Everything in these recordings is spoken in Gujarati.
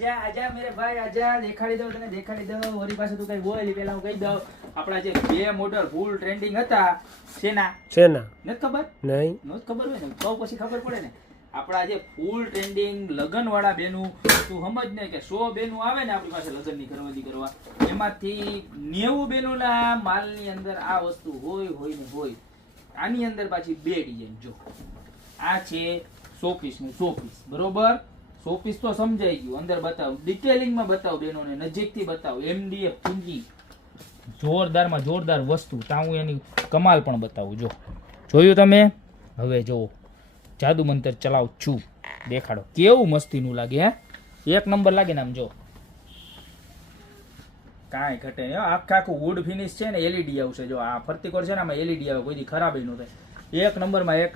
આજા આજા મેરે ભાઈ આજા, દેખાડી દઉં તને, દેખાડી દઉં. વળી પાછું તું કઈ બોલ પેલા હું કહી દઉં. આપણા જે બે મોડલ ફૂલ ટ્રેન્ડિંગ હતા શેના નથી ખબર? નહીં નથી ખબર હોય ને કહું પછી ખબર પડે ને. આપણા જે ફૂલ ટ્રેન્ડિંગ લગન વાળા બેનું તું સમજ ને કે 100 બેનું આવે ને આપણી પાસે લગન ની કરવા એમાંથી 90 બેનોના માલની અંદર આ વસ્તુ હોય ને હોય. આની અંદર પાછી બે ડિઝાઇન જો. આ છે 100 પીસ નું 100 પીસ, બરોબર? 100 પીસ તો સમજાઈ ગયું. અંદર બતાવ, ડિટેલિંગમાં બતાવ બેનોને, નજીકથી બતાવ. MDF પૂંજી જોરદારમાં જોરદાર વસ્તુ. તાહું એની કમાલ પણ બતાવું. જો જોયું તમે? હવે જો જાદુ મંતર ચલાવ છું, દેખાડો કેવું મસ્તીનું લાગે. હે એક નંબર લાગે ને આમ જો, કાંઈ ઘટે નહીં. આખું વુડ ફિનિશ છે ને, LED આવશે. જો આ ફરતી કોર છે ને, આમાં LED આવે, કોઈ દી ખરાબ ન થાય. એક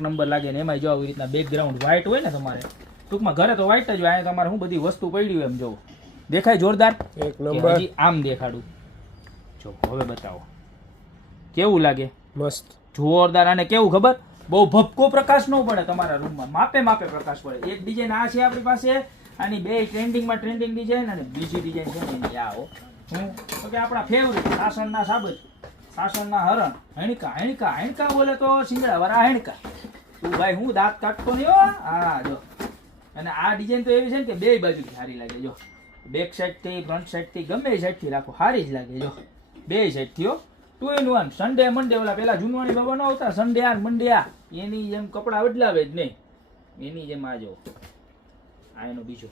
નંબર લાગે ને. એમાં જો આવી રીતના બેકગ્રાઉન્ડ વ્હાઈટ હોય ને તમારે, ટૂંકમાં ઘરે તો વ્હાઈટ જ હોય, અહીંયા તમારે શું બધી વસ્તુ પડી હોય એમ જોવો. દેખાય જોરદાર? એક નંબર. આમ દેખાડું જો, હવે બતાવો કેવું લાગે. મસ્ત જોરદાર. અને કેવું ખબર, બહુ ભપકો પ્રકાશ ન પડે તમારા રૂમમાં, માપે પ્રકાશ પડે. એક ડિઝાઇન આ છે આપણી પાસે, આની બે ટ્રેન્ડિંગ ડિઝાઇન, અને બીજી ડિઝાઇન છે ને આવો હું કે આપણા ફેવરેટ સાસણના સાબજ, સાસણના હરણ, હણકા બોલે તો સિંગડા વાળા હણકા. તું ભાઈ હું દાંત કાઢતો નહીં હો. હા જો, અને આ ડિઝાઇન તો એવી છે ને કે બે બાજુ સારી લાગે. જો બેક સાઈડ થી ફ્રન્ટ સાઈડ થી ગમે સાઈડ થી રાખો સારી જ લાગે. જો બે સાઈડ થી 2 in 1. સન્ડે મંડે ઓલા પેલા જૂનવાણી બાબા ન આવતા, સન્ડે આ મંડે આ, એની જેમ કપડા બદલાવે જ નહીં. એની જેમ આ જો, આ એનો બીજો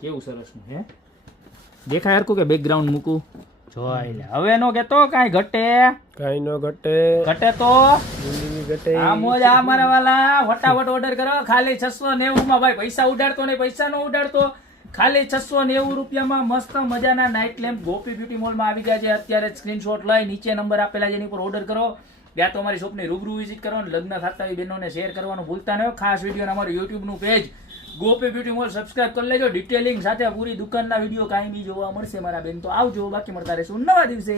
કેવું સરસ નું. હે દેખાય હરકું કે બેકગ્રાઉન્ડ મૂકું? જોઈ લે. હવે નો કેતો કાઈ ઘટે, કાઈ નો ઘટે. ઘટે તો જિંદગી ઘટે. આ મોજ આ મારા વાલા. ફટાફટ ઓર્ડર કરો. ખાલી 690 માં ભાઈ. પૈસા ઉડાડતો નહીં, પૈસા નો ઉડાડતો. ખાલી 690 રૂપિયામાં મસ્ત મજાના નાઇટ લેમ્પ ગોપી બ્યુટી મોલમાં આવી ગયા છે. અત્યારે સ્ક્રીનશોટ લઈ નીચે નંબર આપેલા છે એની પર ઓર્ડર કરો. ત્યાં તો અમારી શોપની રૂબરૂ વિઝિટ કરવાનું, લગ્ન થતા હોય બહેનોને શેર કરવાનું ભૂલતા નહીં. ખાસ વિડીયો અમારું યુટ્યુબનું પેજ ગોપી બ્યુટી મોલ સબસ્ક્રાઇબ કરી લેજો. ડિટેલિંગ સાથે પૂરી દુકાનના વિડીયો કાયમી જોવા મળશે મારા બેન. તો આવજો. બાકી મળતા રહેશું નવા દિવસે.